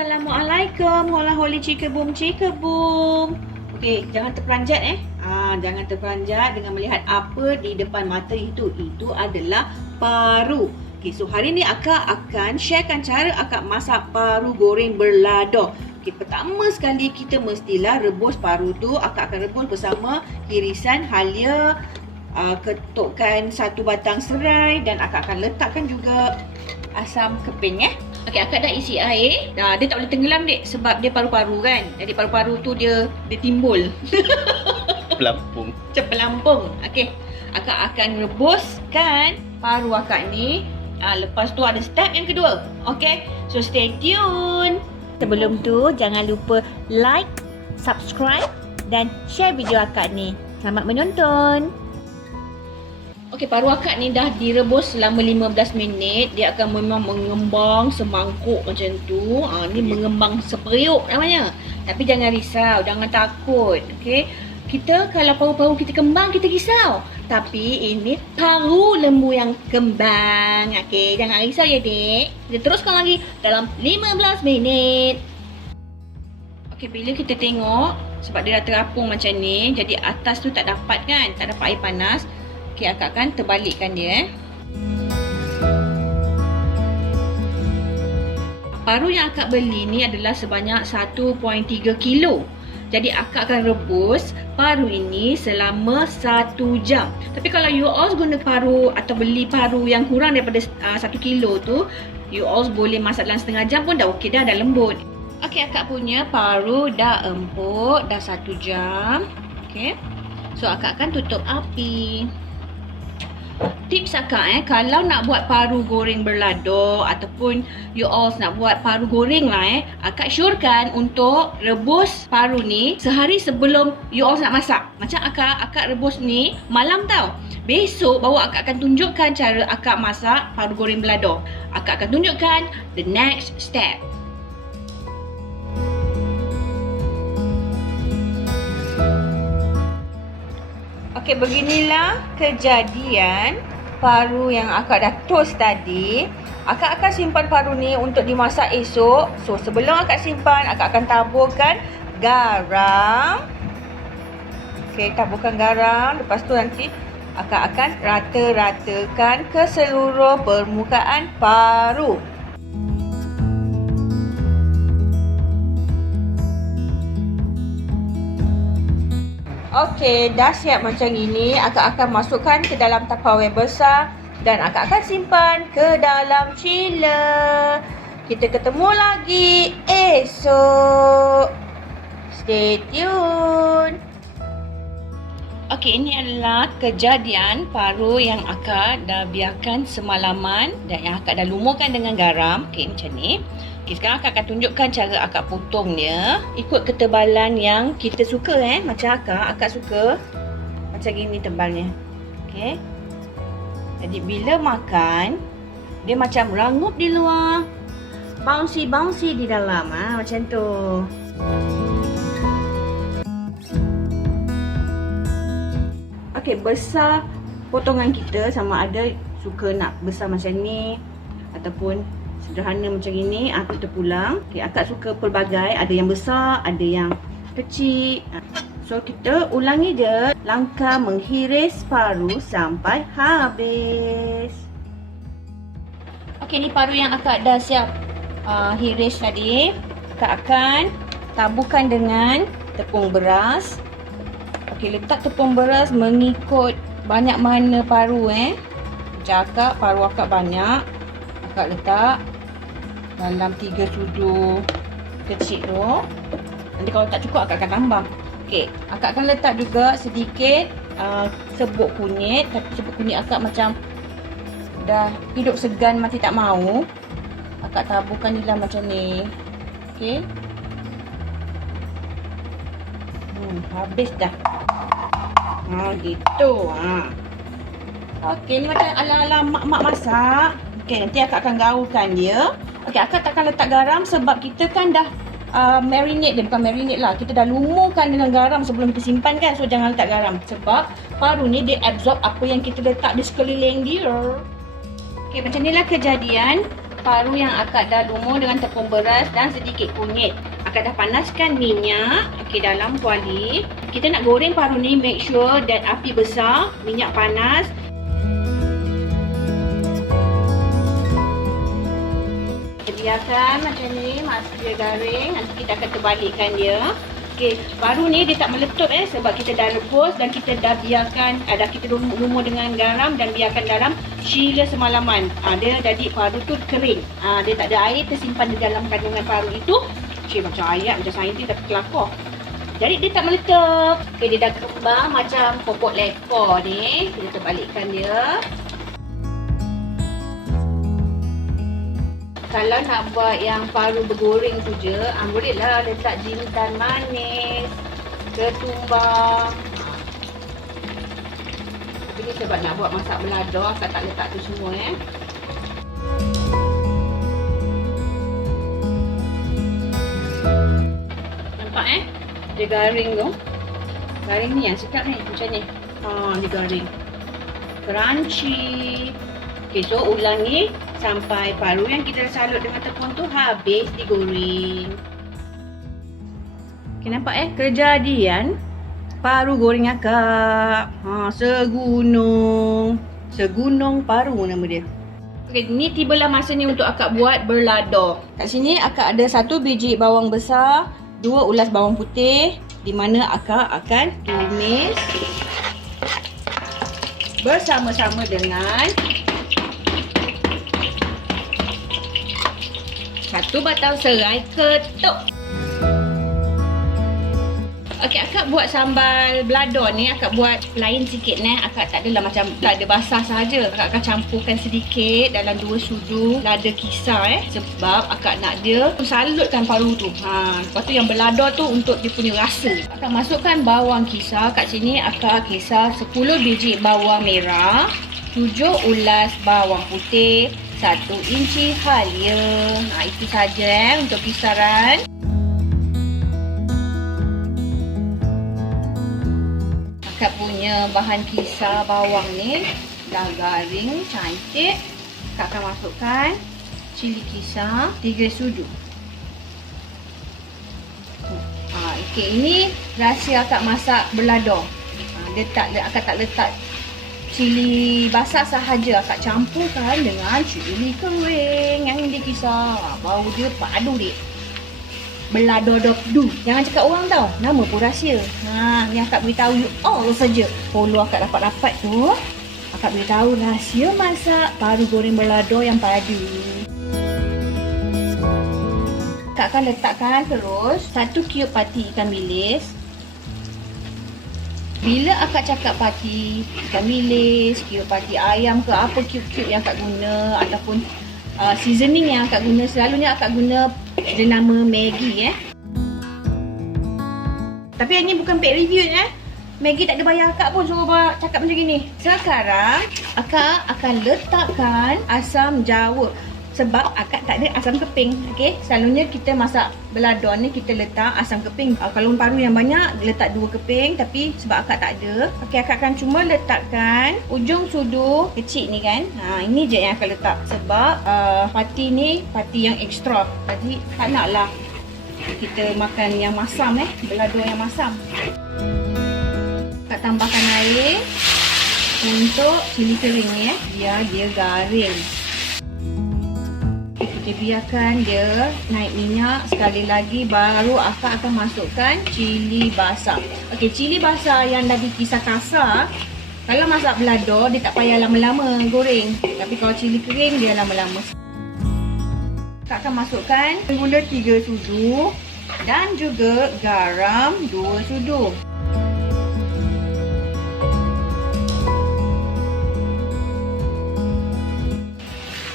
Assalamualaikum. Hola holi cikabum cikabum. Okey, jangan terperanjat jangan terperanjat dengan melihat apa di depan mata itu. Itu adalah paru. Okey, so hari ni akak akan sharekan cara akak masak paru goreng berlador. Okey, pertama sekali kita mestilah rebus paru tu. Akak akan rebus bersama irisan halia, ketukkan satu batang serai dan akak akan letakkan juga asam keping Okey, akak dah isi air. Dia tak boleh tenggelam dek sebab dia paru-paru kan. Jadi paru-paru tu dia timbul. Pelampung. Macam pelampung. Okey, akak akan rebuskan paru akak ni. Lepas tu ada step yang kedua. Okey, so stay tune. Sebelum tu jangan lupa like, subscribe dan share video akak ni. Selamat menonton. Okey, paru akak ni dah direbus selama 15 minit. Dia akan memang mengembang semangkuk macam tu. Ni mengembang seperiuk namanya. Tapi jangan risau, jangan takut. Okey, kita kalau paru-paru kita kembang, kita risau. Tapi ini paru lembu yang kembang. Okey, jangan risau ya dek. Kita teruskan lagi dalam 15 minit. Okey, bila kita tengok, sebab dia dah terapung macam ni, jadi atas tu tak dapat kan, tak dapat air panas. Okey, akak akan terbalikkan dia Paru yang akak beli ni adalah sebanyak 1.3 kilo. Jadi akak akan rebus paru ini selama 1 jam. Tapi kalau you all guna paru atau beli paru yang kurang daripada 1 kilo tu, you all boleh masak dalam setengah jam pun dah okey dah lembut. Okey, akak punya paru dah empuk, dah 1 jam. Okey. So akak akan tutup api. Tips akak kalau nak buat paru goreng berlador ataupun you all nak buat paru goreng lah akak syorkan untuk rebus paru ni sehari sebelum you all nak masak. Macam akak rebus ni malam tau. Besok baru akak akan tunjukkan cara akak masak paru goreng berlador. Akak akan tunjukkan the next step. Okey, beginilah kejadian paru yang akak dah toast tadi. Akak akan simpan paru ni untuk dimasak esok. So, sebelum akak simpan, akak akan taburkan garam. Okey, taburkan garam. Lepas tu nanti akak akan rata-ratakan ke seluruh permukaan paru. Okey, dah siap macam ini. Akak akan masukkan ke dalam tupperware besar dan akak akan simpan ke dalam chiller. Kita ketemu lagi esok. Stay tune. Okey, ini adalah kejadian paru yang akak dah biarkan semalaman dan yang akak dah lumurkan dengan garam. Okey, macam ni. Okey, sekarang akak akan tunjukkan cara akak potong dia ikut ketebalan yang kita suka Macam akak suka macam gini tebalnya. Okey. Jadi bila makan dia macam rangup di luar, bouncy di dalam macam tu. Okey, besar potongan kita sama ada suka nak besar macam ni ataupun sederhana macam ini. Kita pulang. Okey, akak suka pelbagai, ada yang besar, ada yang kecil. So kita ulangi je langkah menghiris paru sampai habis. Okey, ni paru yang akak dah siap hiris tadi. Akak akan taburkan dengan tepung beras. Okey, letak tepung beras mengikut banyak mana paru Macam akak, paru akak banyak, akak letak dalam 3 sudu kecil tu. Nanti kalau tak cukup akak akan tambah. Okey, akak akan letak juga sedikit serbuk kunyit. Tapi serbuk kunyit akak macam dah hidup segan mati tak mau. Akak taburkan je lah macam ni. Okey. Habis dah. Gitu. Okey, ni macam ala-ala mak-mak masak. Okey, nanti akak akan gaulkan dia. Okey, akak takkan letak garam sebab kita kan dah marinate dia. Bukan marinate lah, kita dah lumurkan dengan garam sebelum kita simpan kan. So jangan letak garam sebab paru ni dia absorb apa yang kita letak di sekeliling dia. Okey, macam inilah kejadian paru yang akak dah lumur dengan tepung beras dan sedikit kunyit. Akak dah panaskan minyak dalam kuali. Kita nak goreng paru ni, make sure that api besar, minyak panas. Kita biarkan macam ni, masa dia garing, nanti kita akan terbalikkan dia. Okey, paru ni dia tak meletup sebab kita dah rebus dan kita dah biarkan, kita lumur dengan garam dan biarkan dalam chiller semalaman. Dia jadi paru tu kering. Dia tak ada air tersimpan di dalam kandungan paru itu. Macam ayat, macam saintis tapi kelakar. Jadi dia tak meletup. Okey, dia dah kembang macam pokok lekor ni. Kita terbalikkan dia. Kalau nak buat yang paru bergoreng saja, bolehlah letak jintan manis, ketumbar. Tapi ni sebab nak buat masak belado, akak tak letak tu semua Nampak dia garing tu. Garing ni yang sedap ni, macam ni. Dia garing. Crunchy. Okey, so ulangi sampai paru yang kita dah salut dengan tepung tu habis digoreng. Okey, nampak kejadian paru goreng akak. Segunung paru nama dia. Okey, ni tibalah masa ni untuk akak buat berlado. Kat sini akak ada 1 biji bawang besar, 2 ulas bawang putih, di mana akak akan tumis bersama-sama dengan 1 batang serai ketuk. Okey, akak buat sambal belado ni, akak buat lain sikit Akak tak adalah macam lada basah sahaja. Akak akan campurkan sedikit dalam 2 sudu lada kisar sebab akak nak dia salutkan paru tu. Lepas tu yang belado tu untuk dia punya rasa. Akak masukkan bawang kisar. Kat sini akak kisar 10 biji bawang merah, 7 ulas bawang putih, 1 inci halia. Itu saja untuk kisaran. Akak punya bahan kisar bawang ni dah garing, cantik. Akak akan masukkan cili kisar 3 sudu. Okey, ini rahsia akak masak belado. Akak tak letak cili basah sahaja, akak campurkan dengan cili kering yang dikisar. Bau dia padu dia. Belado dopdu. Jangan cakap orang tau. Nama pun rahsia. Ni akak beritahu you all saja. Follow akak rapat-rapat tu. Akak beritahu rahsia masak paru goreng belado yang padu. Akak akan letakkan terus 1 cube pati ikan bilis. Bila akak cakap pati ikan bilis, cube pati ayam ke apa cube-cube yang akak guna ataupun seasoning yang akak guna, selalunya akak guna jenama Maggi Tapi yang ni bukan paid review Maggi tak ada bayar akak pun suruh cakap macam gini. Sekarang akak akan letakkan asam jawa. Sebab akak tak ada asam keping. Okey, selalunya kita masak belado ni kita letak asam keping. Kalau paru yang banyak letak 2 keping, tapi sebab akak tak ada, okey, akak akan cuma letakkan ujung sudu kecil ni kan. Ini je yang akak letak sebab pati ni pati yang ekstra. Jadi tak naklah kita makan yang masam belado yang masam. Akak tambahkan air untuk cili kering ni biar dia garing. Kita biarkan dia naik minyak sekali lagi, baru akak akan masukkan cili basah. Okey, cili basah yang dah dikisar kasar, kalau masak belado dia tak payah lama-lama goreng. Tapi kalau cili kering dia lama-lama. Akak akan masukkan gula 3 sudu dan juga garam 2 sudu.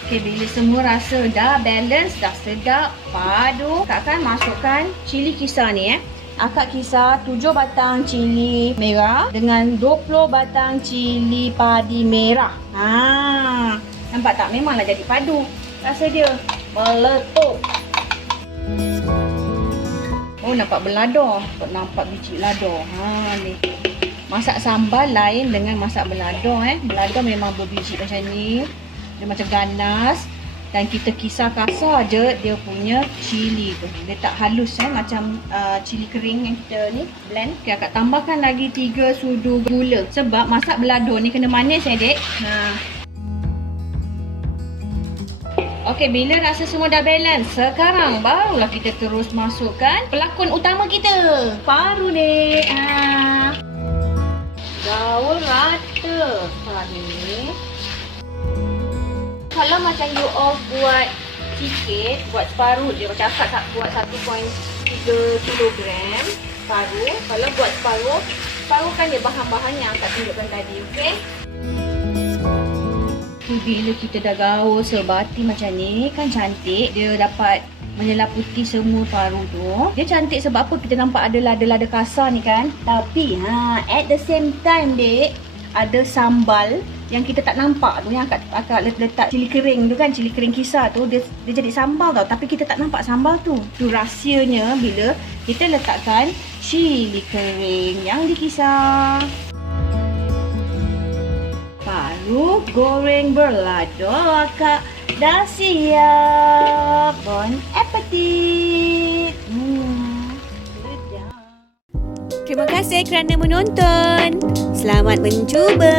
Okey, bila semua rasa dah balance, dah sedap, padu, akak akan masukkan cili kisar ni Akak kisar 7 batang cili merah dengan 20 batang cili padi merah. Nampak tak? Memanglah jadi padu. Rasa dia meletup. Oh, nampak belado. Nampak biji lado. Ni. Masak sambal lain dengan masak belado Belado memang berbiji macam ni. Dia macam ganas. Dan kita kisar kasar je dia punya cili tu. Dia tak halus macam cili kering yang kita ni blend. Okay, akak tambahkan lagi 3 sudu gula. Sebab masak balado ni kena manis dek. Okey, bila rasa semua dah balance, sekarang barulah kita terus masukkan pelakon utama kita. Paru dek. Gaul rata. Paru ni. Kalau macam you all buat sikit, buat separuh je. Macam akak buat 1.3 kilogram paru. Kalau buat separuh kan dia bahan-bahan yang akak tunjukkan tadi, okey? Bila kita dah gaul sebati macam ni, kan cantik. Dia dapat menyelaputi semua paru tu. Dia cantik sebab apa? Kita nampak ada lada-lada kasar ni kan. Tapi at the same time dek, ada sambal yang kita tak nampak tu, yang akak letak cili kering tu kan, cili kering kisar tu, dia jadi sambal tau, tapi kita tak nampak sambal tu. Tu rahsianya bila kita letakkan cili kering yang dikisar. Paru goreng berlado akak dah siap. Bon appetit. Terima kasih kerana menonton. Selamat mencuba.